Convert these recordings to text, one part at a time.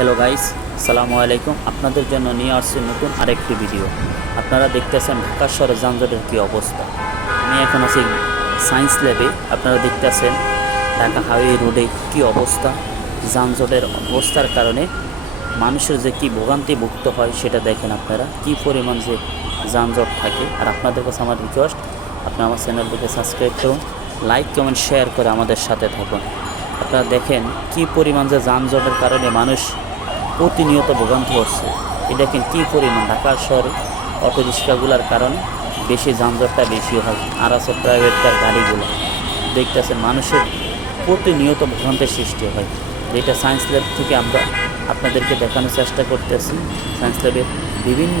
Hello guys, আসসালামু আলাইকুম। আপনাদের জন্য নিয়ে আসছি নতুন আরেকটি ভিডিও। আপনারা দেখতেছেন ঢাকা শহরে যানজটের কী অবস্থা। আমি এখন আছি সায়েন্স ল্যাবে। আপনারা দেখতেছেন ঢাকা হাইওয়ে রোডে কী অবস্থা। যানজটের অবস্থার কারণে মানুষের যে কী ভোগান্তি ভুক্ত হয় সেটা দেখেন আপনারা, কী পরিমাণ যে যানজট থাকে। আর আপনাদের কাছে আমার রিকোয়েস্ট, আপনি আমার চ্যানেলটিকে সাবস্ক্রাইব করুন, লাইক কমেন্ট শেয়ার করে আমাদের সাথে থাকুন। আপনারা দেখেন কী পরিমাণ যে যানজটের কারণে মানুষ প্রতিনিয়ত ভোগান্তি হচ্ছে। এই দেখেন কী পরিমাণ ঢাকা শহরে অটো রিক্সাগুলোর কারণে বেশি যানজটটা বেশি হয়। আর আছে প্রাইভেট কার গাড়িগুলো, দেখতেছেন মানুষের প্রতিনিয়ত ভোগান্তির সৃষ্টি হয়। যেটা সায়েন্স ল্যাব থেকে আমরা আপনাদেরকে দেখানোর চেষ্টা করতেছি। সায়েন্স ল্যাবের বিভিন্ন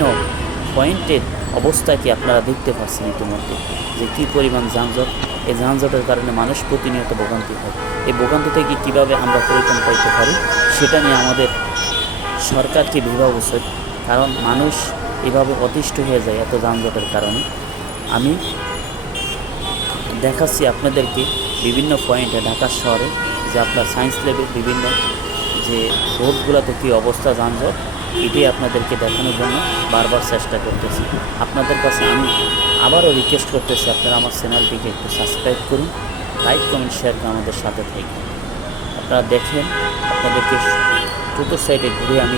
পয়েন্টের অবস্থা কি আপনারা দেখতে পাচ্ছেন ইতিমধ্যে, যে কী পরিমাণ যানজট। এই যানজটের কারণে মানুষ প্রতিনিয়ত ভোগান্তি হয়। এই ভোগান্তি থেকে কীভাবে আমরা পরিত্রাণ পাইতে পারি সেটা নিয়ে আমাদের সরকারকে ভাবা উচিত। কারণ মানুষ এভাবে অতিষ্ঠ হয়ে যায় এত যানজটের কারণে। আমি দেখাচ্ছি আপনাদেরকে বিভিন্ন পয়েন্টে ঢাকা শহরে, যে আপনার সায়েন্স ল্যাবের বিভিন্ন যে রোডগুলোতে কী অবস্থা যানজট, এটাই আপনাদেরকে দেখানোর জন্য বারবার চেষ্টা করতেছি। আপনাদের কাছে আমি আবারও রিকোয়েস্ট করতেছি, আপনারা আমার চ্যানেলটিকে একটু সাবস্ক্রাইব করুন, লাইক কমেন্ট শেয়ার করে আমাদের সাথে থাকুন। আপনারা দেখেন, আপনাদেরকে টোটো সাইডে ঘুরে আমি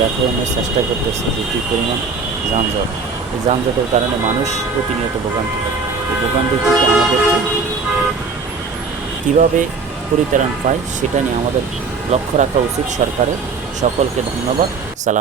দেখানোর চেষ্টা করতেছি যে কী পরিমাণ যানজট। এই যানজটের কারণে মানুষ প্রতিনিয়ত ভোগান্তি হয়। এই ভোগান্তি থেকে আমাদেরকে কীভাবে পরিত্রাণ পায় সেটা নিয়ে আমাদের লক্ষ্য রাখা উচিত সরকারের। সকলকে ধন্যবাদ। সালাম।